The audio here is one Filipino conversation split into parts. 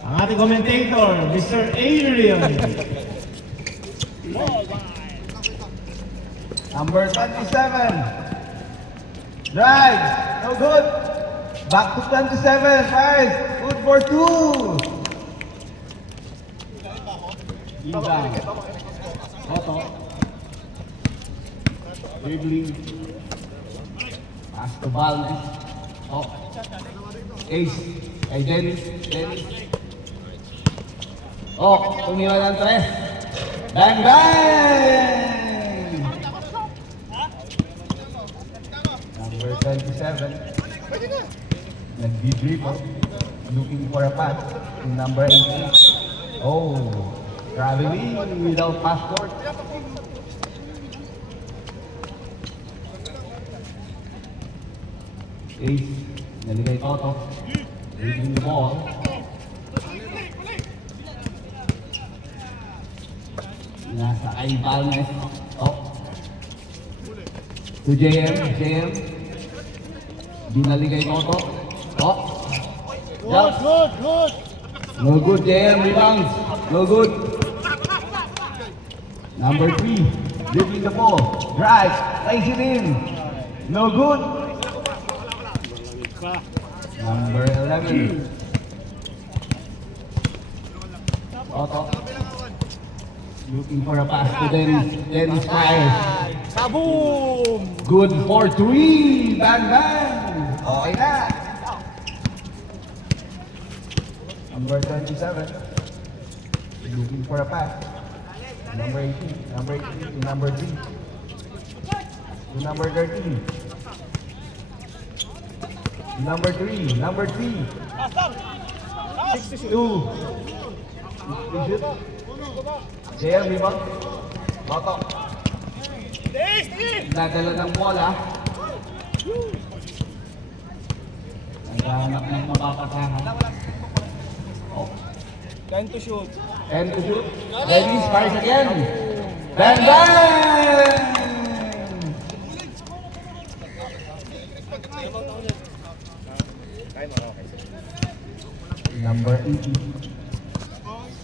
Ang ating commentator, Mr. Adrian. Number 27. Drive. No good. Back to 27. Five. Good for 2. Inbound. Toto. Dribbling. Pass to Valdez. Oh. Ace. Kay Dennis. Oh, tumiwa ng 3. Bang bang! Number 27. Nag-dribble. Looking for a pass. In number 18. Oh. Traveling without passport. Ace. Naligay Toto. Dribbling the ball. Nasa kay Balmes. Oh. To JM. Dinaligay Toto. Oh. Good. No good, JM. Rebounds. No good. Number 3. Dribbling the ball. Drive. Place it in. No good. Number 11. Toto. Looking for a pass to Dennis fires. Kaboom! Good for 3. Bang bang. Okay na. Number 27. Looking for a pass. Number 18. To number 3. To number 13. Number 3. Number 3. 2. JM, rebound. Toto. Dadala ng bola. Naghahanap ng mapapasahan. Oh. 10 to shoot. 10 to shoot. Dennis fires again. Bang bang! Number 18.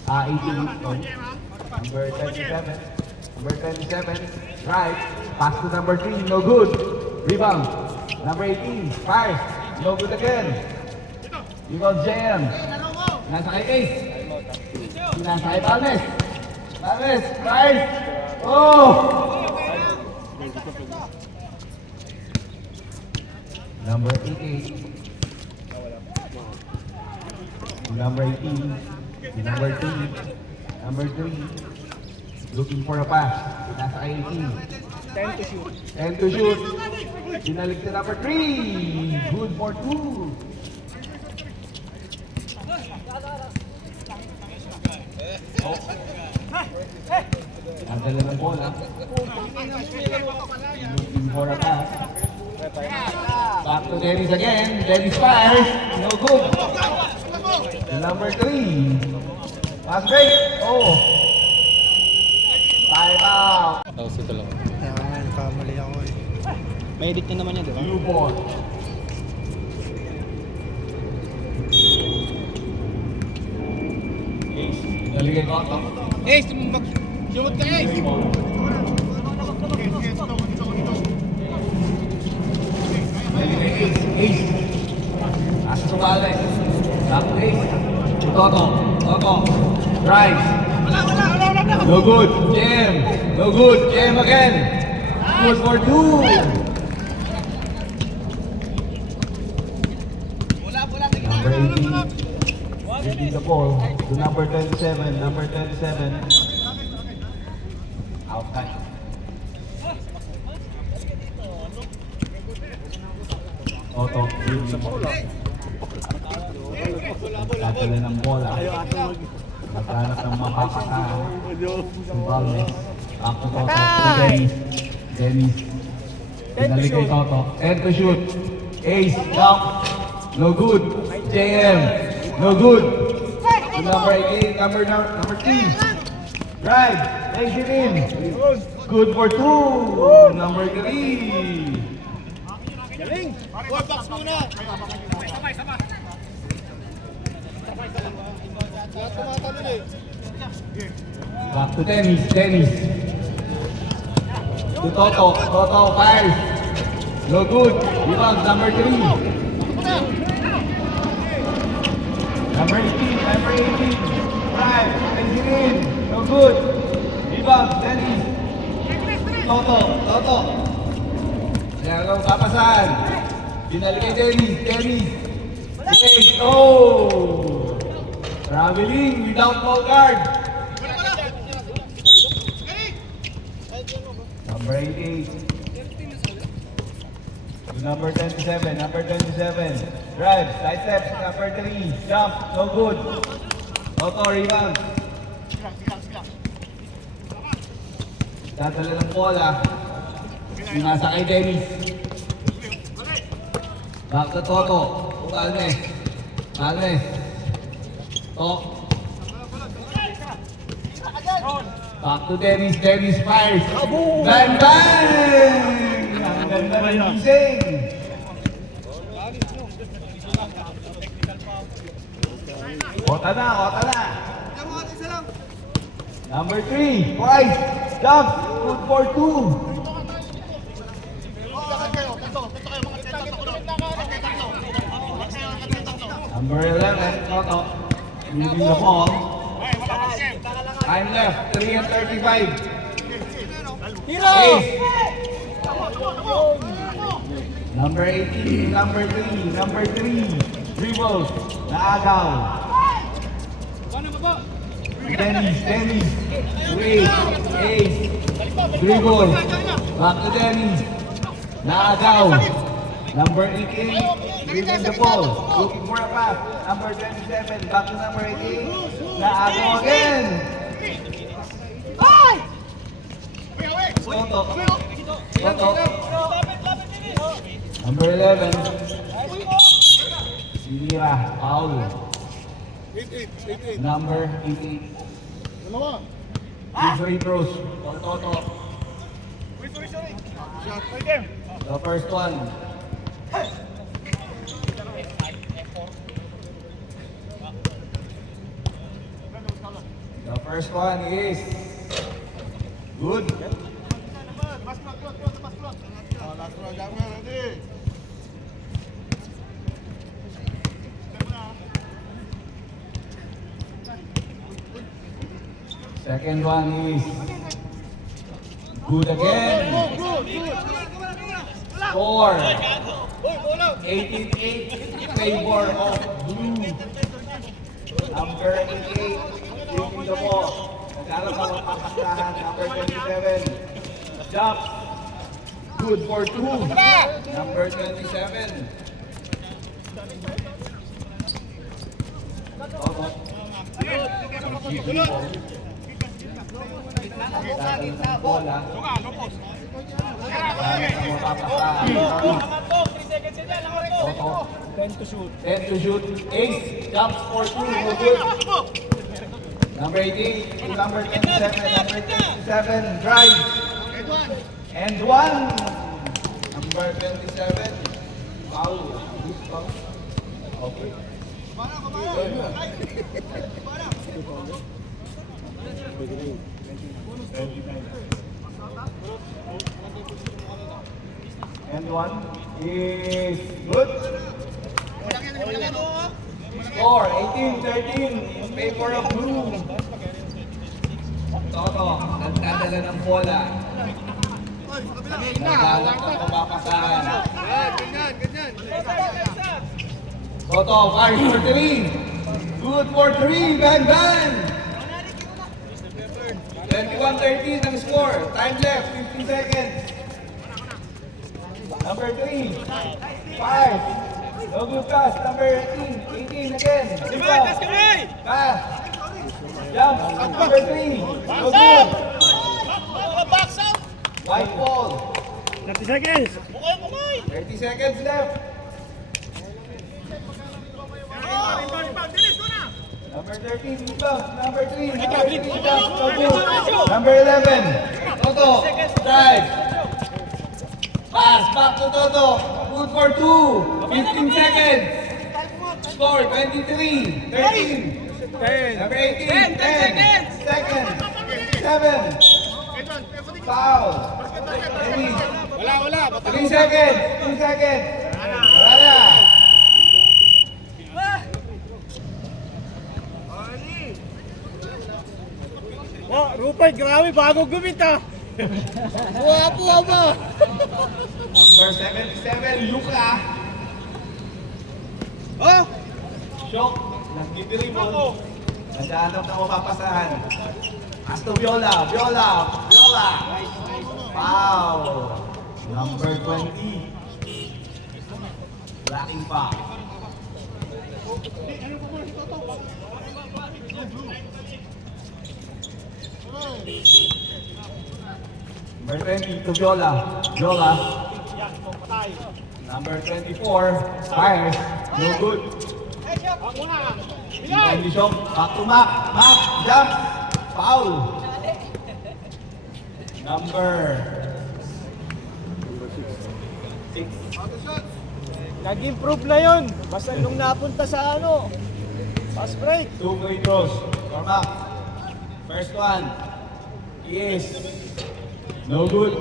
18. Number 27. Number 27. Right. Pass to number 3. No good. Rebound. Number 18. Fires. No good again. You got JM. Nasa kay Ace. Nasa kay Balmes. Fires. Oh! Number 88. Number 18. Number 3. Number 3. Looking for a pass. Nasa 18. 10 to shoot. 10 to shoot. Dinalik sa number 3. Good for 2. Nadala ng bola. Looking for a pass. Back to Dennis again. Dennis fires. No good. Number 3. Pass break. Oh. Time out. Tapos ito lang. Kaya nga, nagkamali ako eh. May edit na naman yan, di ba? Blue ball. Naligay Toto. Ace, tumumbag. Shoot ka, Ace! Naligay Ace. Asa to Balmes. Back to Ace. To Toto. Drive. No good. Jam. No good. Jam again. Good for 2. Number 18. Taking the ball to number 27. Number 27. Outside. Toto. Tatala ng bola. Naghanap ng mapapasahan. Si Balmes. Back to Toto. To Dennis. Pinaligay Toto. 10 to shoot. Ace. Down. No good. JM. No good. To number 8. Number 3. Drive. Takes it in. Good for 2. Number 3. Galing! Four box muna! Lahat tumatalon eh. Back to Dennis. To Toto. Toto fires. No good. Rebound number 3. Number 18. Drive. Sends it in. No good. Rebound Dennis. Toto. Kaya papasahan. Binalik kay Dennis. Wait. Oh! Traveling without ball guard. Number 88. To number 27. Drive. Side steps. Number 3. Jump. No good. Toto rebound. Dadala ng bola. Nasa kay Dennis. Back to Toto. Alnes. Back to Dennis fires. Bang! Ang ganda ng gising. Ota na. Number 3, twice. Jump. Good for 2. Number 11, Toto. Moving the ball. Time left, 3 and 35. Ace. Number 18, number 3. Dribbles. Naagaw. Dennis. Ace. Dribble. Back to Dennis. Naagaw. Number 18, dribbling the ball, looking for a pass. Number 27, back to number 18. Naagaw again. Toto. Number 11. Sinira, foul. Number 88. Two free throws. Toto. The first one. The first one is good. Second one is good again. Score 18-8 in favor of blue. Number 88 taking the ball. Nagkaroon ng papasahan. Number 27 jump. Good for 2. Number 27. Bola. Toto. 10 to shoot. Ace jumps for 2. No good. Number 18 to number 27. Number 27 drive. And 1. Number 27. Foul. Okay. And 1 is good. Score 18-13 in favor of blue. Toto, nagdadala ng bola. Nagdadala ng papapasahan. Toto, fires for 3. Good for 3. Ban. 21-13 ang score. Time left, 15 seconds. Number 3. Fires. No good pass. Number 18 again. Pass. Jump. Number 3. No good. White ball. 30 seconds! 30 seconds left. Number 13, rebound. Number 3, rebound. No good. Number 11, Toto, drive. Pass back to Toto. Good for 2. 15 seconds. Score 23. 13. Number 18. 10 seconds. 7. Foul. Wala. 3 seconds. 2 seconds. Wala na. Oh, Rupert, grabe, bago gumit ah. Guwapo ba? Number 77, Luka. Oh, Shock. Nag-dribble. Naghanap na mapapasahan. Pass to Viola. Foul. Number 20. Blocking foul. Number 20 to Viola. Number 24, fires. No good. Rebound Shock. Back to Mac. Jump. Foul. Number 6. nag-improve na yun. Basta nung napunta sa fast break. 2 free throws for Mac. First one is no good.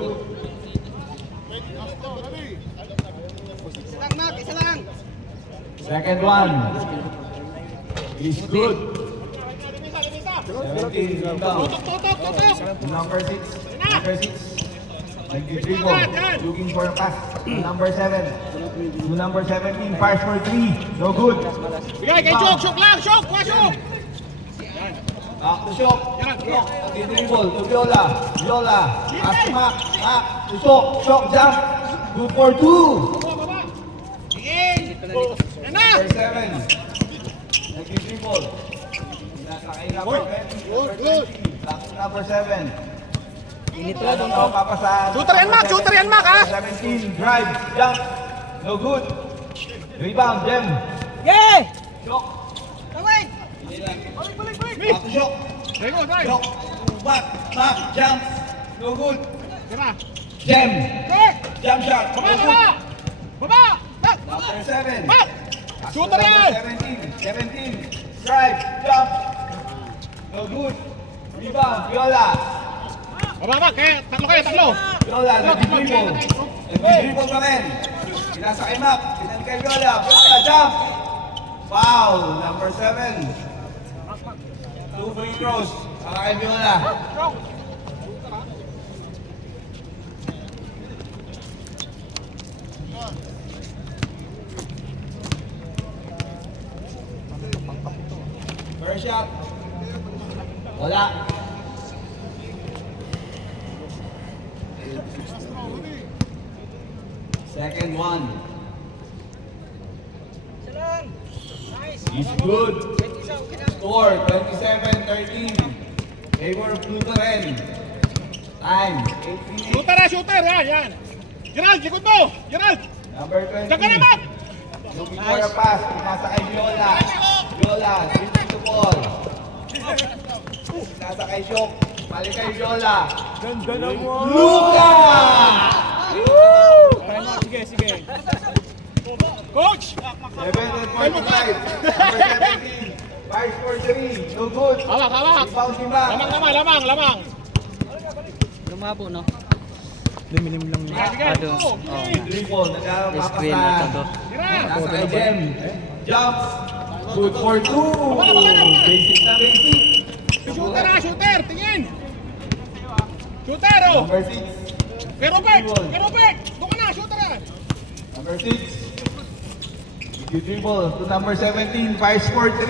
Second one is good. 17 rebound. Number 6. Nag-dribble. Looking for a pass. Number 7. Number 17. Fires for 3. No good. Bigay kay Chok lang, Chok! Back to Shock. Nag-dribble to Viola. Pass to Mac. To Shock jump. Good for 2. Number 7. Nag-dribble. Nasa kay number 20. Back to number 7. Wala nang mapapasahan. Shooter yan, Mac, ha? 17. Drive. Jump. No good. Rebound. Jem. Yeah! Shock. Balik! Back to Shock. Shock. Back. Jump. No good. Jem. Jump shot. Baba! Number 7. Shooter yan! 17. Drive. Jump. No good. Rebound. Viola. Baba, tatlo. Viola. Nag-dribble. Nag-dribble pa rin. Pinasa kay Mac. Pinasa kay Viola. Jump. Foul. Number 7. 2 free throws. Para kay Viola. First shot. Wala. Second one. Is good. Score 27-13. Favor of Lutheran. Time 8 minutes. Shooter! Yan! Gerald, likod mo! Gerald! Number 20. Diyan ka naman! Looking for a pass. Pinasa kay Viola. Dribbling to ball. Pinasa kay Shock. Balik kay Viola. Ganda na mo! Luka! Sige. Coach! 7.45. Number 17. Fires for 3. No good. Hawak! Rebound si Mac. Lamang! Lumabo, no? Lumilim lang na. Sige. Dribble. Screen at Nagpapasahan. to. Nasa kay Jem. Jumps. Good for 2. Basic na basic. Shooter! Tingin! Shooter, Number 6. Pero Bert! Doon ka na, shooter na! Number 6. You dribble to number 17. Fires for 3.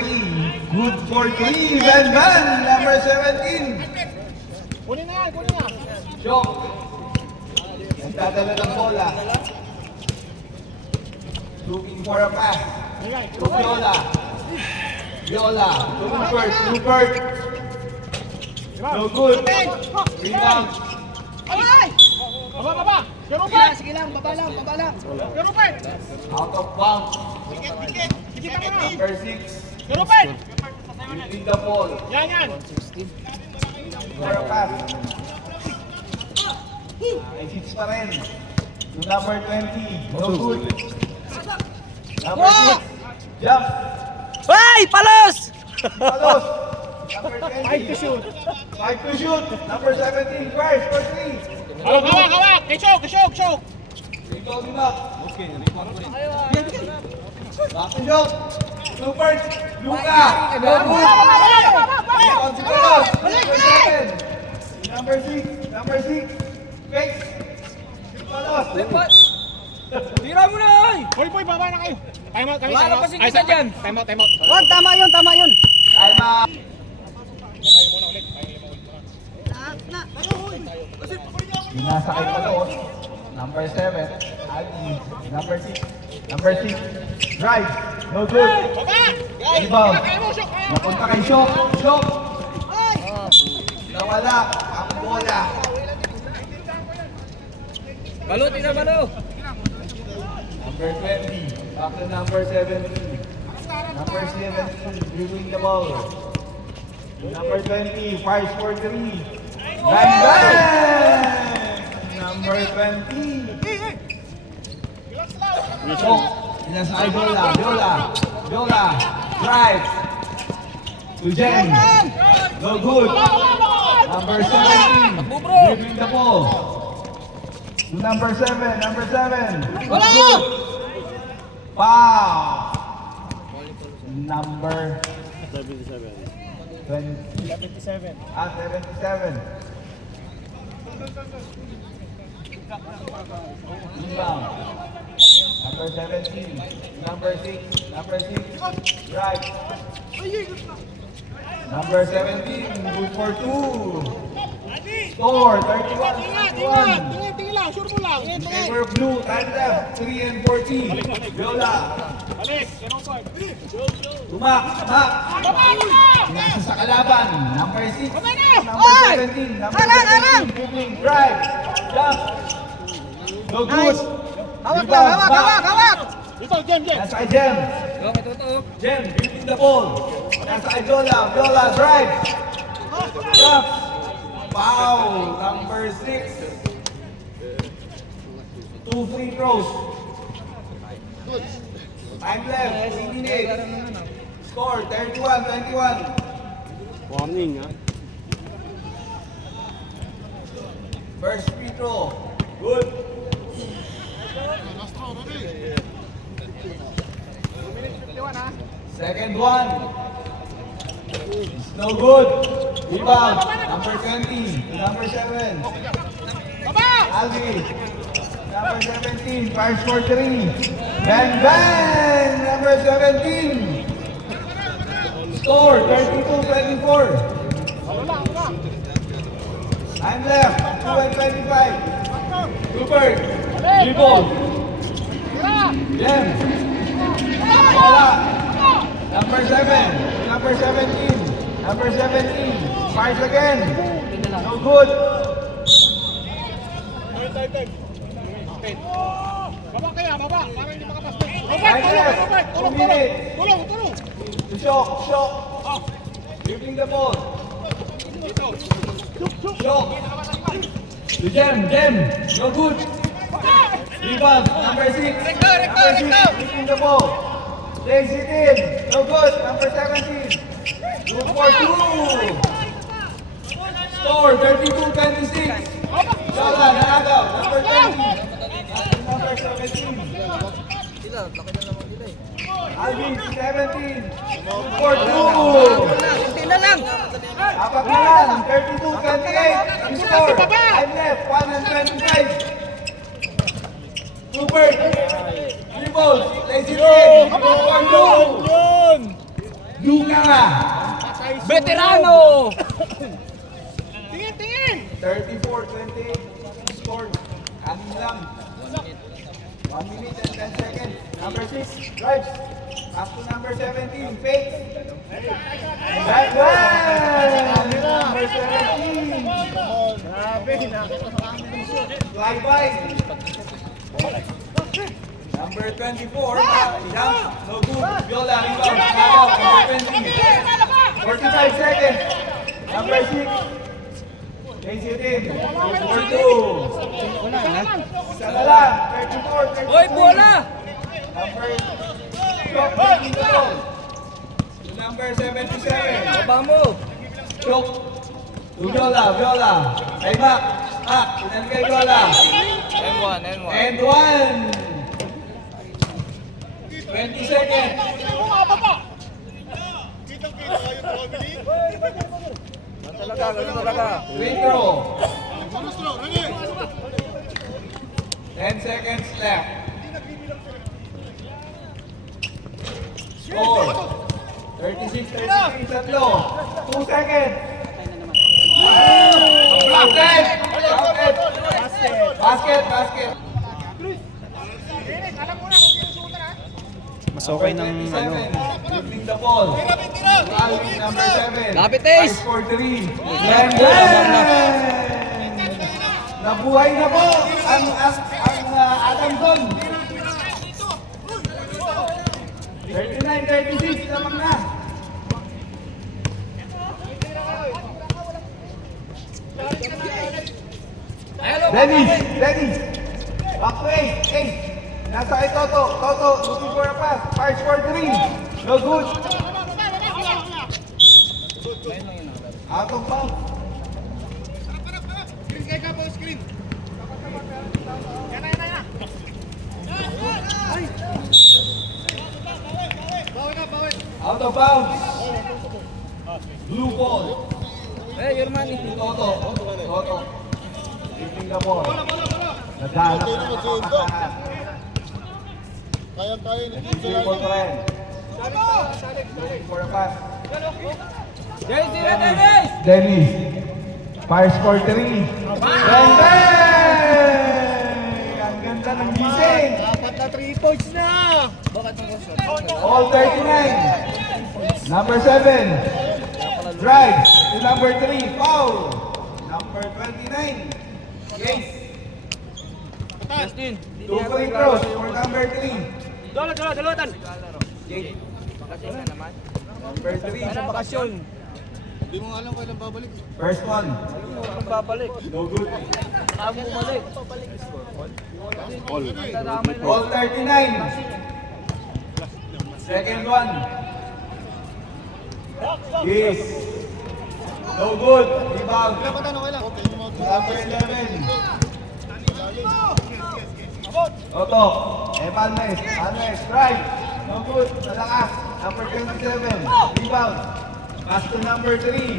Good for 3. Van. Number 17. Kunin na! Shock. Nagdadala ng bola. Looking for a pass. To Viola. To Rupert. No good. Rebound. Baba! Pero Bert! Sige lang, baba lang. Pero Bert! Out of bounds. Dikit ka na! Number 6. Pero Bert! Using the ball. Yan! For a pass. Ay, hits pa rin. to number 20. No good. Number 6. Jump. Hey, palos! Palos. Number 20. 5 to shoot. 5 to shoot. Number 17. First for 3. Hawak! Kishok! Ikaw din up. Okay. Back to shoot. Super. Luka. No good. Ikaw si Palos. Number 7. Number 6. Fake. Palos. Tira mo na ay! Hoy, baba na kayo. Time out kami. Wala na kasing isa dyan. Time out. Wag, tama yun. Time out. Sinasakay pa doon. Number 7. Ali. Number 6. Number 6. Drive. No good. Rebound. Napunta kay Shok. Shok. Nawala. Ang bola. Balo, tira balo. Number 20. Back to number 17. Number 17. Dribbling the ball. Number 20. Fires for 3. Bang bang! Number 20. Shok. Sinasakay Viola. Drive. To Jen. No good. Number 17. Dribbling the ball. Number 7. Number 7. No good. Foul. Number 77. 20. 77. 77. Rebound. Number 17. Number 6. Number 6. Right. Number 17. Good for 2. Score 31-31. Tingin lang, sure mo lang. Favor of blue. Time left. 3 and 14. Viola. Balik, ganun pa. Tumak. Nasa sa kalaban. Number 6. Number 17. Number 17. Dribbling. Drive. Jump. No good. Hawak! Ito, Jem. Nasa kay Jem. Jem, dribbling the ball. Nasa kay Viola drive. Jump. Foul. Number 6. 2 free throws. Time left. 3 minutes. Score 31-21. Warning, ha? First free throw. Good. Second one. It's no good. Rebound. Number 20 to number 7. Alvi. Number 17. Fires for 3. Bang bang. Number 17. Score 32-24. Time left. 2 and 25. Rupert. Dribble. Jem. Wala. Number 7. Number 17. Number 17. Fires again. No good. Baba kaya, baba. Para hindi makapasok. Time left. 2 minutes. Tulong. To Shok. Dribbling the ball. Shok. To Jem. No good. Rebound. Number 6. Number 6. Dribbling the ball. Lays it in. No good. Number 17. Good for 2. Score 32-26. Shola, nakagaw. Number 20. Number 17. Alvin, 17. Good for 2. Tingnan lang. Apat na lang. 32-28. Ang score. Time left. 1 and 25. Super. Dribble. Lays it in. Good for 2. Luka. Veterano! Tingin. 34-28. Score. Kanin lang. 1 minute and 10 seconds. Number 6. Drives. Up to number 17. Fake. Back one. Number 17. Fly by. Number 24. Jump. No good. Viola. Rebound. Knockout. Number 20. 45 seconds. Number 6. JC team. Number 2. Isa na lang. 34, 33. Hoy, bola! Number 12. Number 77. Baba mo! Chok. Viola. Kay Mac. Inan kay Viola. And 1. 20 seconds. Free throw. 10 seconds left. Score. 36, tatlo. 2 seconds. Basket. Mas okay ng ano. Lifting the ball. Alvin, number 7. Lapit, Ace. 5 for 3. Nabuhay na po ang Adamson. 39-36 lamang na. Dennis. Back to 8. Nasa kay Toto, looking for a pass. 5 for 3. No good. Out of bounds. Out of bounds. Blue ball. Hey, your money. Toto. Lifting the ball. Naghanap ng makapasahan. Kaya ni Lifting ball pa rin. Looking for a pass. Dennis. Fires for 3. Ang ganda ng gising. Dapat na 3 points na! All 39. Number 7. Drive to number 3. Foul. Number 29. Yes. Justin! 2 free throws for number 3. Dalawa! Jake. Bakasyon na naman. Number 3. Anong bakasyon? Hindi mo alam kailan babalik. First one. Anong babalik? No good. Saan bumalik? All 39. Second one. Yes. No good. Rebound. Number 11. Toto. Alves. Strike. No good. Malakas. Number 27. Rebound. Pass to number 3.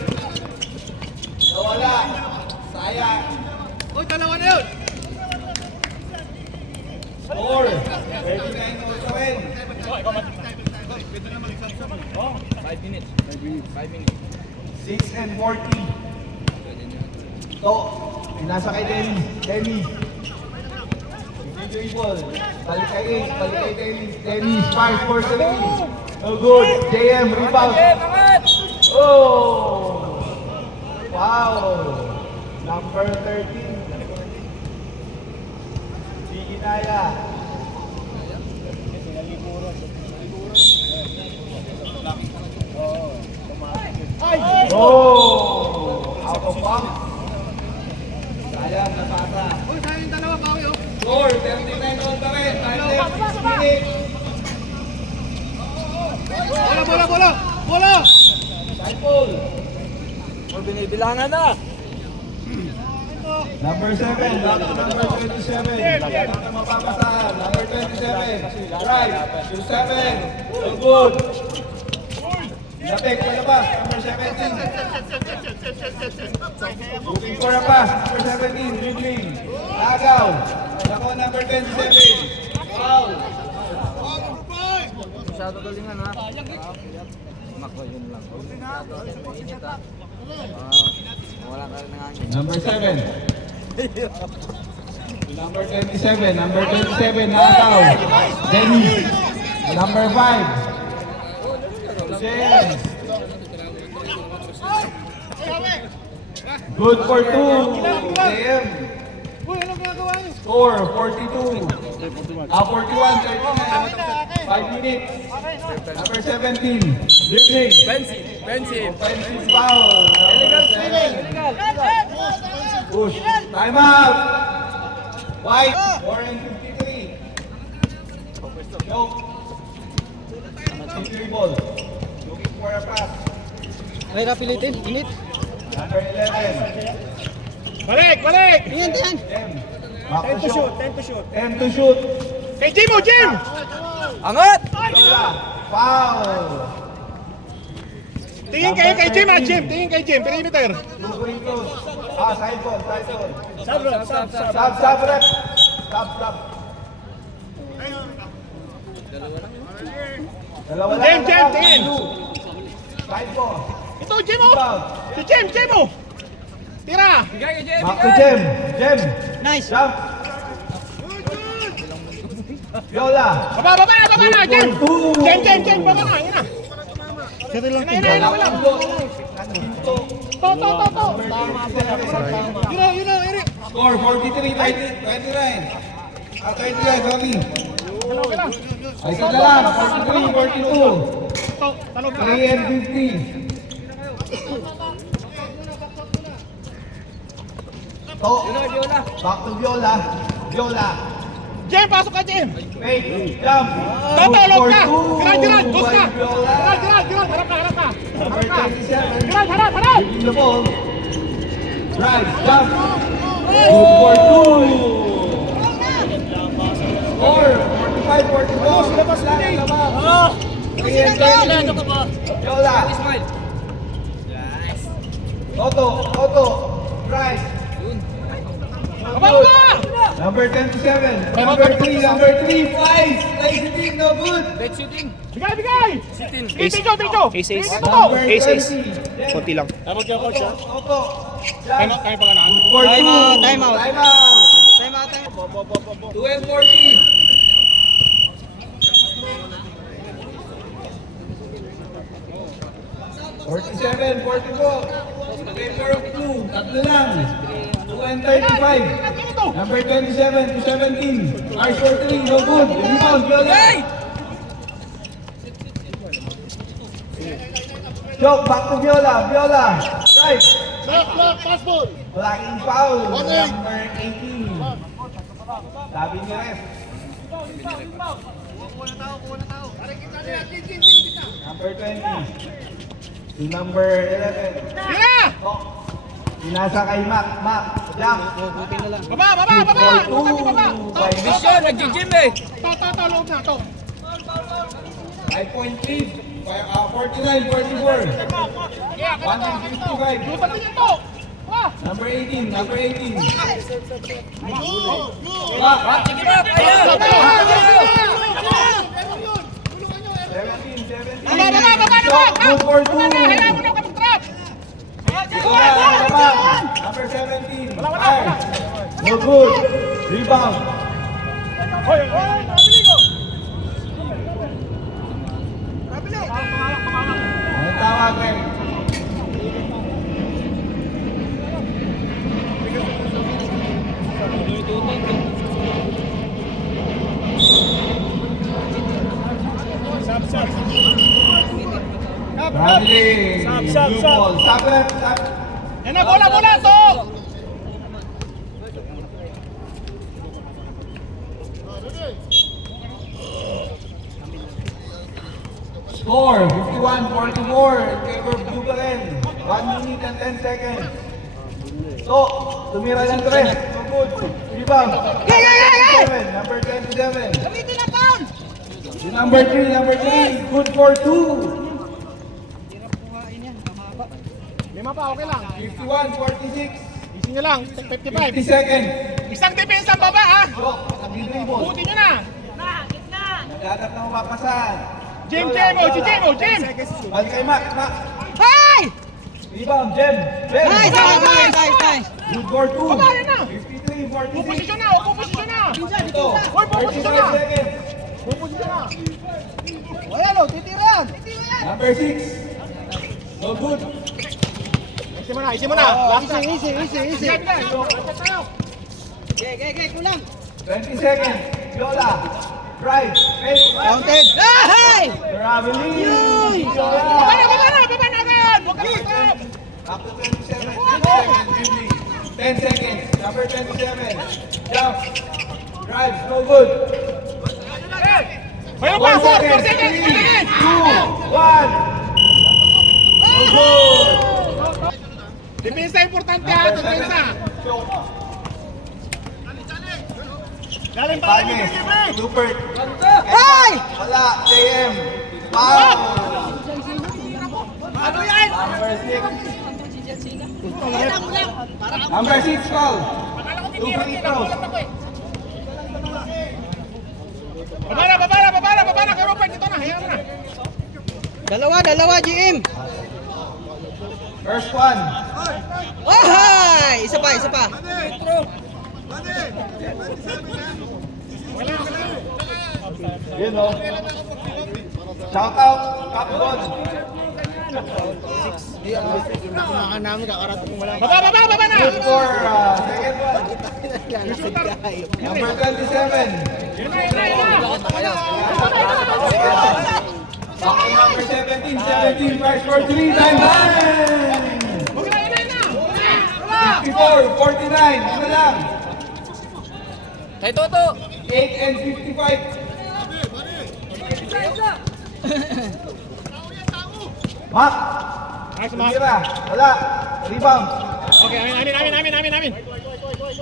Nawala. Sayang. Uy, dalawa na yun! Score. 39 also win. 5 minutes. 6 and 40. To. Pinasa kay Dennis. Dribble. Balik kay Ace. Balik kay Dennis. 5 for 3. No good. JM. Rebound. Oh! Wow! Number 13. Di ginaya. Oh! Out of bounds. Sayang na pasa. Uy, saan yung dalawa bawi oh? Score, 39 all pa rin. 5 minutes. Bola! Cycle. O, binibilangan na! Number 7, number 27. Yan ang mapapasahan. Number 27. Right. To 7. Good. Lapik, palabas. Number 17. Looking for a pass. Number 17. Dribbling. Agaw. Ako, number 27. Foul. Masyado galingan ha. Mako, yun lang. Init ha. Wala ka rin nangangin. Number 7. Number 27. Number 27. Agaw. Dennis. Number 5. James. Good for 2. James. Uy, anong ginagawa niyo? Score 42. 41, 39. 5 5 minutes. Number 17, dribbling. Offensive. Offensive foul. Number 7. Push. Time out. White. 4 and 53. Choke. Dribble. Looking for a pass. Ay, napilitin. Init. Number 11. Balik! Balik! Tingnan, tingnan. Jem. Back to shoot. 10 to shoot. 10 to shoot. Kay Jim o, Jim! Angat! Yola. Foul. Tingin kayo kay Jim ha, Jim. Tingin kay Jim. Perimeter. 2 free throws. Side ball, side ball. Sub, sub, sub. Stop, rep. Stop. Dalawa lang. Jem, Jem, tingin. Side ball. Ito, Jim o! Rebound. Si Jim, Jim o! Tira! Back to Jem. Jem. Nice. Jump. Yola. Baba na, Jim! Jim, baba na, yun na. Sito lang. Yun na. To. Yun na, Eric. Score 43-29. 29, sorry. Ay, isa na lang. 43-42. To, talog na. 3 and 50. To. Back to Viola. Viola. Jim, pasok ka, Jim! Fake. Jump. Tatulog ka! For two Gerald, dos by ka! Viola. Gerald, harap ka! Number 27. Harap! Giving the ball. Drive. Jump. Good for two. Score. 45-44. Labas lang. Labas. 3 and 20. Viola. Otto. Drive. Baba! Number 27. Number 3. Flies. Plays it in. No good. Bigay! Dito! Ace. Dito to! Number Ace. 20. Konti lang. Tama ka, coach, ha? Otto. Time out pa ka na. For Time two. out, time out. Time out. Time out. 2 and 40. Forty-seven, 44. Paper of two. Tatlo lang. 2 and 35. Number 27 to 17. March for 3. No good. Rebound. Viola. Joke. Back to Viola. Right. Pass ball! Blocking foul. Number 18. Sabi ni ref. Number 20. Si number 11. Tira! Pinasa kay Mac. Jump. Baba! By Vision, nag-gym eh! To, loob na, to. 5.3. 49, 44. 155. Lupa din yan to! Wah! Number 18. Sige ba? 17. Baba! Good for two. Hayaan mo na kapag-trap! Number 17. Fire. No good. Rebound. Hoy! Ano tawag eh? Bradley. Blue ball. Stop it. Yan na, bola to! Score 51-44 in favor of Blue pa rin. 1 minute and 10 seconds. So, tumira ng 3. So good. Rebound. Number 27. Si number 3. Good for 2. Lima pa, okay lang. 51-46. Easy nyo lang, 55. 50 seconds. Isang depensa ang baba, ha? So, nag-dribble. Buti nyo na! Naghahanap ng mapapasan. Jim! Balik kay Mac. Hey! Rebound, Jem. Nice! Good for 2. Baba, yan na. 53-46. Puposisyon na! Ito. Hoy, puposisyon na! 45 seconds. Puposisyon na! Number 6. No good. Easy mo na! Easy. Bigay! Kulang. 20 seconds. Viola. Drive. Fake. Counted. family. Baba na agad! Huwag ka matap! Up to 27. 10 seconds, Bibli. 10 seconds. Number 27. Jump. Drives, no good. Mayroon 1 pa! 4 second. seconds! 3, 2, 1. No good. Depensa importante ha! Depensa! Galing pa rin! Panes. Lupert. Ay! Wala. JM. Foul. Ano yan? Number 6. Number 6 call. 2 free throws. Baba na! Kay Rupert, dito na! Hayaan mo na! Dalawa, GM. First one. Ay! Isa pa. Yun o. Shout out. Capcom. Baba na! Good for second one. Number 27. Back to number 17. 17 tries for 3 times. 54, 49. Ano lang? Kay Toto! 8 and 55. Mark. Tira. Wala. Rebound. Okay, amin!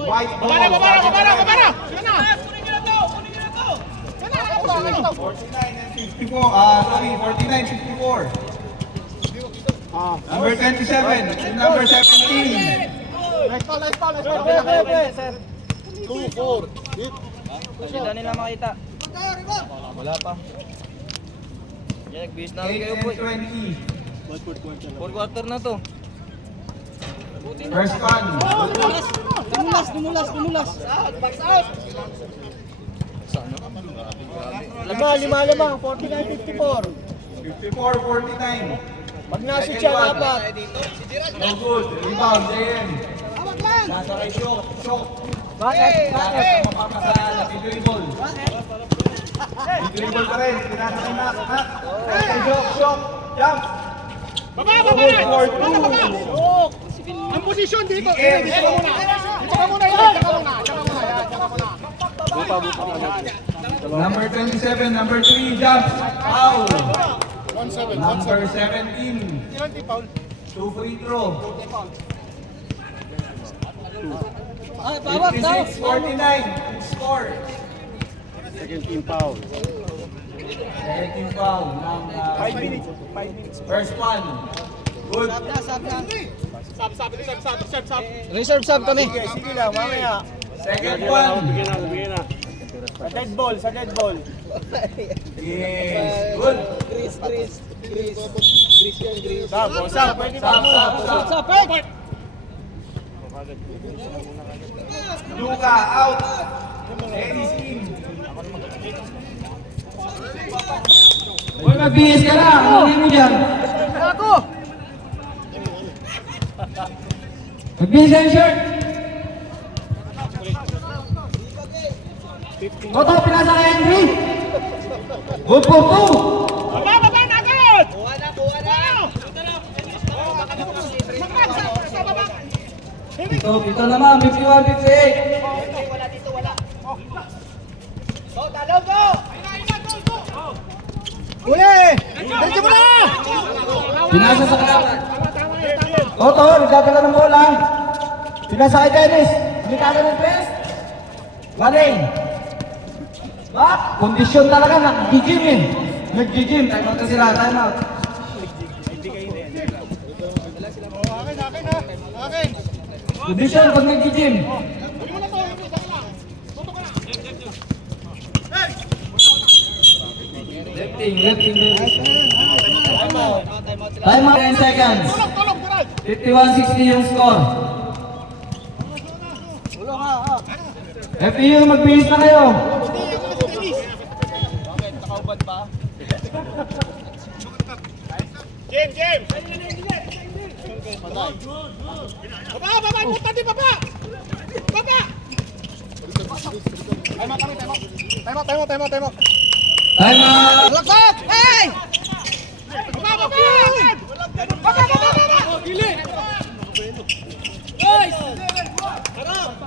White ball. Baba na! Sige na! 49 and 54. Sorry, 49, 54. Number 27 and number 17. Kasi na nila makita. Wala pa. Yan, nagbihis na 8 kayo and po. 20. 4 quarter na to. First one. Dumulas. Lima, 49-54. 54-49. Pag nashoot siya, dapat. No good. Rebound, JM. Nasa kay Shock. Bakit? Mapapasala. Dribble. Dribble pa rin. Pinasa kay Mac. Kay Shock. Jump. Baba na! Ang posisyon dito! Dito ka muna! Number 27, number 3, jump. Foul. Number 17. 2 free throw. 56-49. Score. Second team foul. Ng 5 minutes. First one. Good. Reserve sub kami. Second one. Sa dead ball. Yes. Good. Sub. Luka out. Eddie's team. Uy, magbihis ka na! Ano mo dyan? Magbihis ka yung shirt! Toto, pinasa kay Henry! Good for 2! Baba na agad! Ito naman, 51-58! Diretso mo na! Pinasa sa kalaban! Toto, nagdadala ng bola! Pinasa kay Dennis! Kumikada ng press! Galing! Back! Kondisyon talaga, nag-gym eh! Nag-gym! Time out na sila, time out! Kondisyon pag nag-gym! Lifting. Time out 10 seconds. 51-60 yung score. FPU, magbihis na kayo. Game! Baba! Importante, baba! Time out! Time out. Laksak! Hey!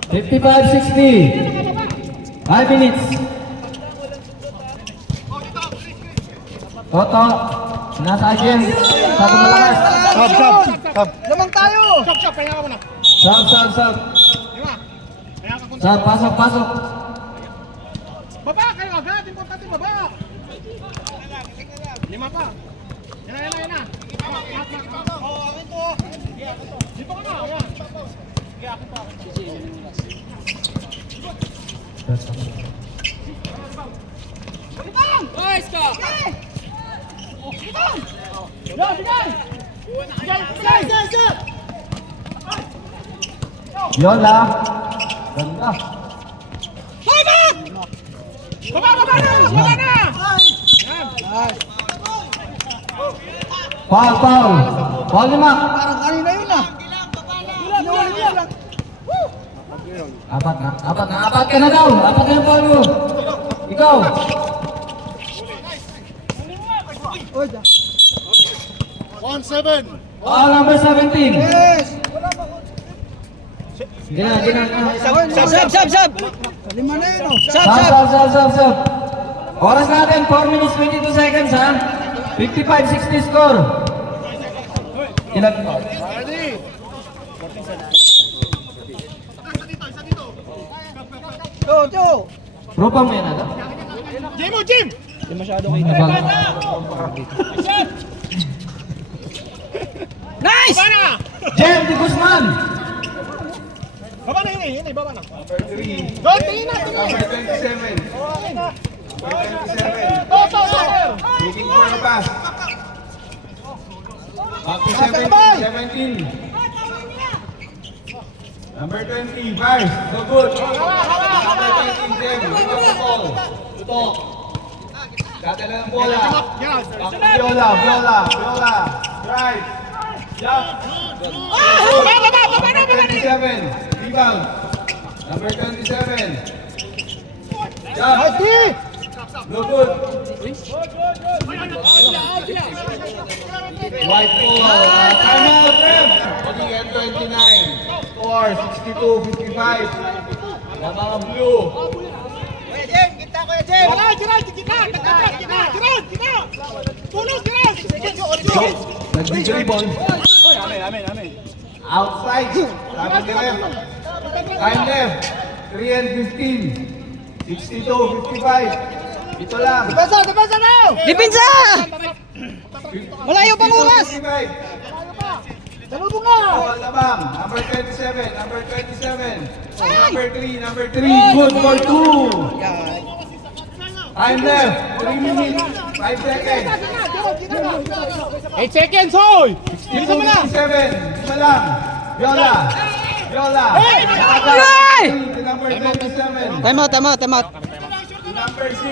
55-60. 5 minutes. Toto, nasa agent. Sabi malakas. Sab. Lamang tayo! Shop, pahinga ka muna. Sab. Lima. Pahinga ka muna. Sab, pasok. Baba kayo agad! Importante baba! Lima pa. Yan na. Oo, akin to. Dito ka na. Ayan. Nice ka! Yola. Ganda. Baba na! Foul. Foul ni Mac. Parang kanina yun ah. Apat ka na daw. Apat na yung foul mo. Ikaw. Foul number 17. Yes! Gina. Sab! Lima na yun oh. Sab. Oras natin, 4 minutes 22 seconds ha. 55-60 score. Ilan po? Joe! Rupa mo yan ano? Jim! Hindi masyado kita. Nice! Baba na! Jem Di Guzman. Baba na yun eh. Baba na. Number 3. Go, tingin na! Number 27. Number 27. Toto! Looking for the pass. Back to 17. Number 20, Vars. So good. Number 20, Jem. Pick up the ball. Tutok. Dadala ng bola. Back to Viola. Drive. Jump. Baba na! Number 27, rebound. Number 27. Jump. No good. White ball. Timeout. ODM 29. Score 62-55. Lamang ang blue. Wala! Gerald! Tulog, Gerald! Nag-dribble. Outside. Sabi ni Ref. Time left. 3 and 15. 62-55. Ito lang. Depensa! Malayo pang oras! 55. Bawal na bang? Number 27. Number 3. Good for 2. Time left. 3 minutes. 5 seconds. 8 seconds, hoy! 62-57. Lima lang. Viola. Ay! Number 27. Time out. Number 6.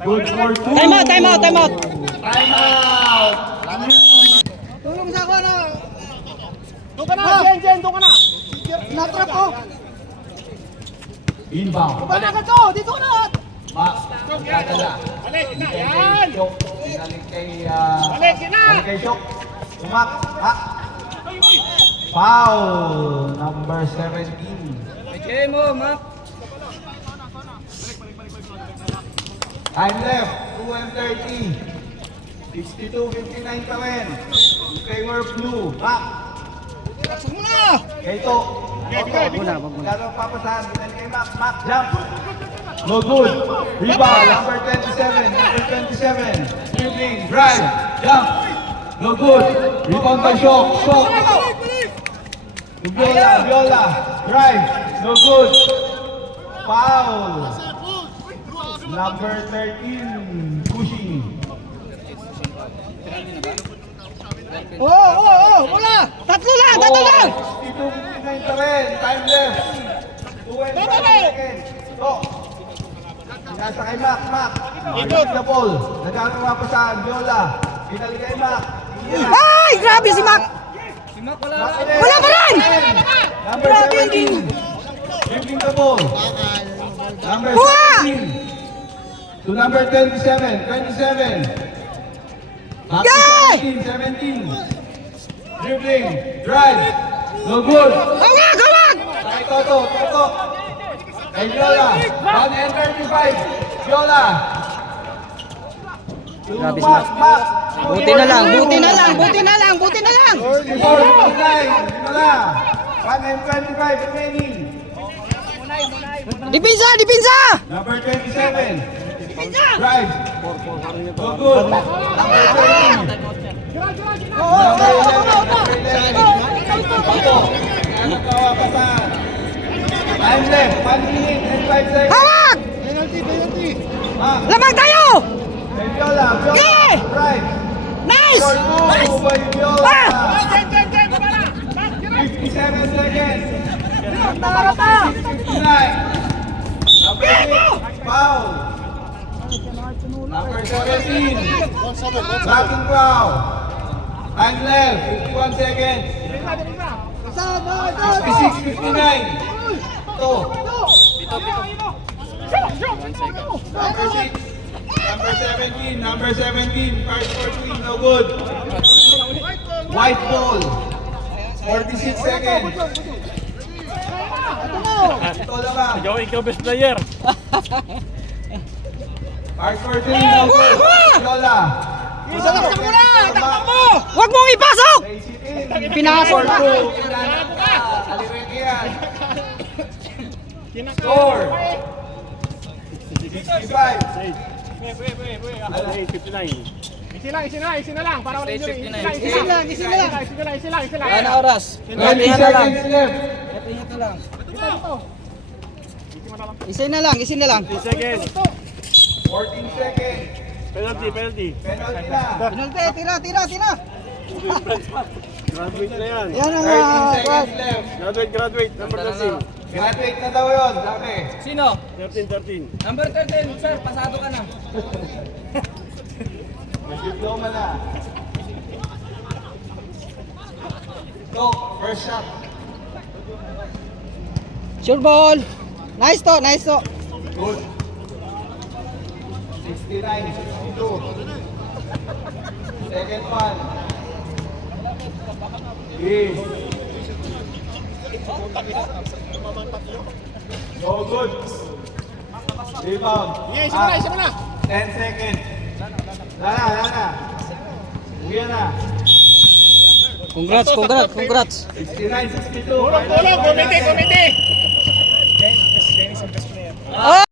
Good for 2. Time out. Time out. Tulong sa ako na. Doon ka na, Jen, doon ka na! Natrap ko. Inbound. Bala ka to, dito ka na. Max. Dadala. Balik na, yan! Balik kay Balik na! Chok. Sumak. Foul. Number 17. Okay mo, Mac. Time left. 2 and 30. 62-59 pa rin. Favor blue. Back. Muna. Kaito. Lalo papasahan. Binali kay Mac. Mac, jump. No good. Rebound. Number 27. Dribbling. Drive. Jump. No good. Rebound by Shock. Viola. Drive. No good. Foul. Number 13. Pushing. Wala. Tatlo lang. 62-59 pa rin. Time left. 2 and 5 seconds. Nasa kay Mac. Ikot na ball. Nagkakawa pa sa Viola. Pinali kay Mac. Ay, grabe si Mac. Wala pa rin! Number 17. Dribbling the ball. Number Kuha! 17. To number 27. Back to Yay! 17. Dribbling. Drive. No good. Hawak! Hawak! Kay Toto. Toto. Kay Viola. 135. Viola. Grabe si Mac. Mac. Buti na lang, buti na lang, buti na lang, buti na lang! 44, 49. Viola. 125 remaining. Dipinsa! Dipinsa! Number 27. Drive. No good. Number 13. Number 11. Toto. Ano kawapasan? Time left. 1 minute and 5 seconds. Hawak! Mac. Lamang tayo! Kay Viola. Viola. Yeah! Drive. Nice! Oh, by Viola. Ah! 57 seconds. 59. Number 6. Foul. Number 17. Blocking foul. Time left. 51 seconds. 66, 59. Ito. Number 6. Number 17. Number 17. First 14. No good. White ball. 46 seconds. Ito naman. Ikaw best player. First 14. No good. Lola. Takbo muna! Takbo mo! Huwag mong ipasok! Place it in. Pinasok pa. Alirete yan. Score. 65. Isi na lang para wala injury. Isi na lang. Ano oras? 20 seconds left. Isin na lang, isin na lang. 14 seconds. Penalty. Penalty na. Penalty, tira, tira, tira. Graduate na yan. Yan ang 13 seconds left. Graduate. Number Graduate na daw yun. Dati. Sino? 13. Number 13, sir, pasado ka na. Diploma na. Ito, first shot. sure ball. Nice to, nice to. Good. 69, 62. Second one. Game. So good. Rebound. Isa mo na. 10 seconds. Lana. Uwi na. Congrats, congrats, congrats. 69, 62. Tulong, komite. Oh!